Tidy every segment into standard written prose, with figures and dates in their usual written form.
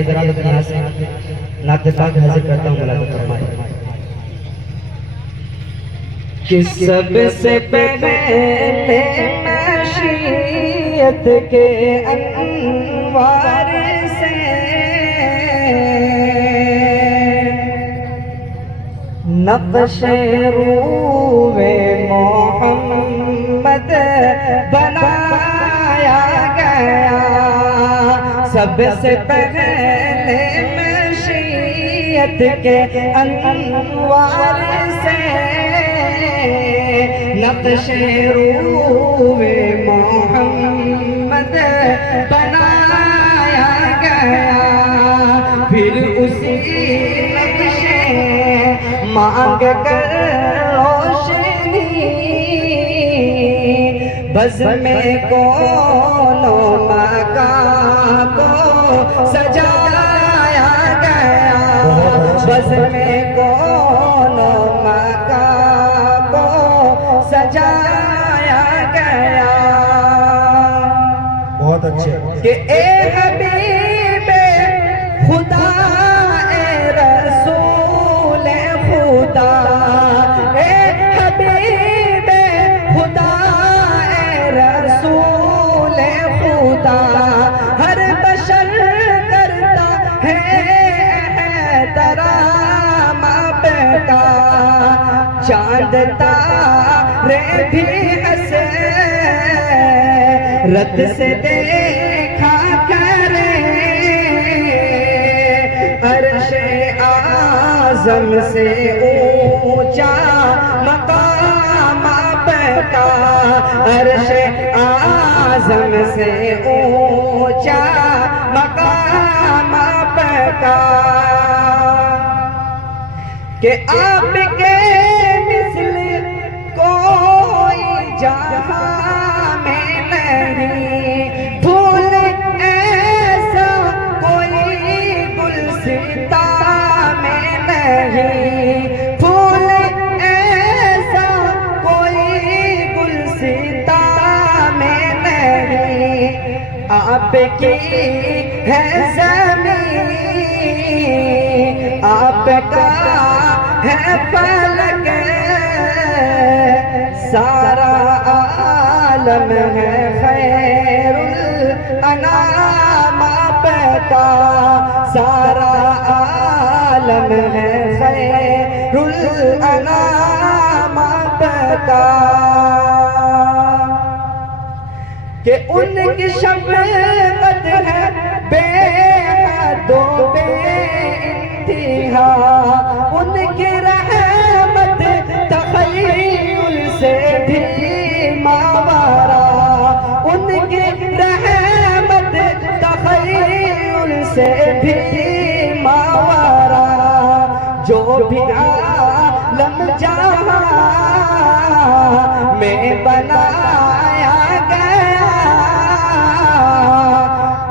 آئیے ذرا لوگ یہاں سے نعت پاک حاضر کرتا ہوں، ملاحظہ فرمائے کہ سب سے پہلے مشیت کے انوار سے نقش روح محمد بنایا گیا، سب سے پہلے مشیت کے انوار سے نقش روح محمد بنایا گیا، پھر اسی نقش مانگ کر روشنی بزم کون و مکان کو سجایا گیا، بزم کون و مکان کو سجایا گیا۔ بہت اچھے کہ اے حبیب خدا، اے رسول خدا، اے حبیب خدا، اے رسول خدا، ہر بشر کرتا ہے احترام آپ کا، چاند تارے بھی حسرت سے دیکھا کرے، عرش اعظم سے اونچا مقام آپ کا، عرش اعظم سے اونچا مقام آپ کا، کہ آپ کے مثل کوئی جہاں میں نہیں، پھول ایسا کوئی گلستاں میں نہیں، پھول ایسا کوئی گلستاں میں نہیں، آپ کی ہے زمین، آپ کا ہے فلک، سارا عالم ہے خیر الانام آپ کا، سارا عالم ہے خیر الانام آپ کا، کہ ان کی شفقت ہے بے حد و بے انتہا، ان کی رحمت تخیل سے بھی ماورا، ان کی رحمت تخیل سے بھی ماورا، جو بھی عالم جہاں میں بنایا گیا،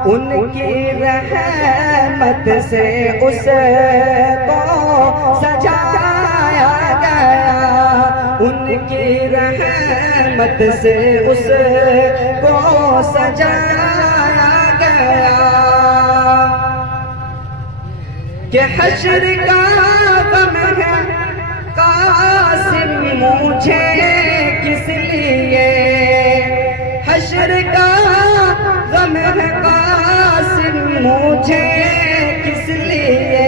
ان کی رحمت سے اس کو سجایا گیا، ان کی رحمت سے اس کو سجایا گیا، کہ حشر کا غم ہے قاسم مجھے کس لیے، حشر کا غم ہے قاسم مجھے کس لیے،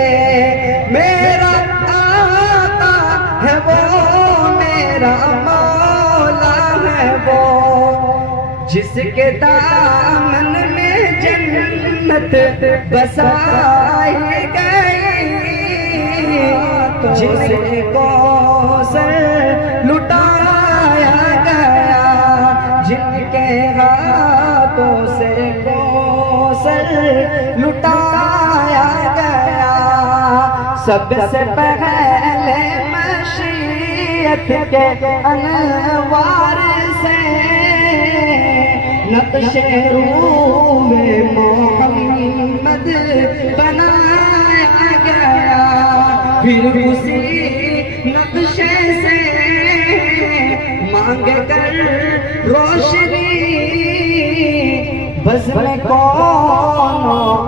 میرا آقا ہے وہ، میرا مولا ہے وہ، جس کے دامن میں جنت بسائی گئی، جس کو سر لٹایا گیا، جن کے ہاتھوں سے کوثر لٹایا گیا، سب سے پہلے مشیت کے انوار سے نقش روح محمد بنایا گیا، پھر اسی نقشے سے مانگ کر روشنی بزم کون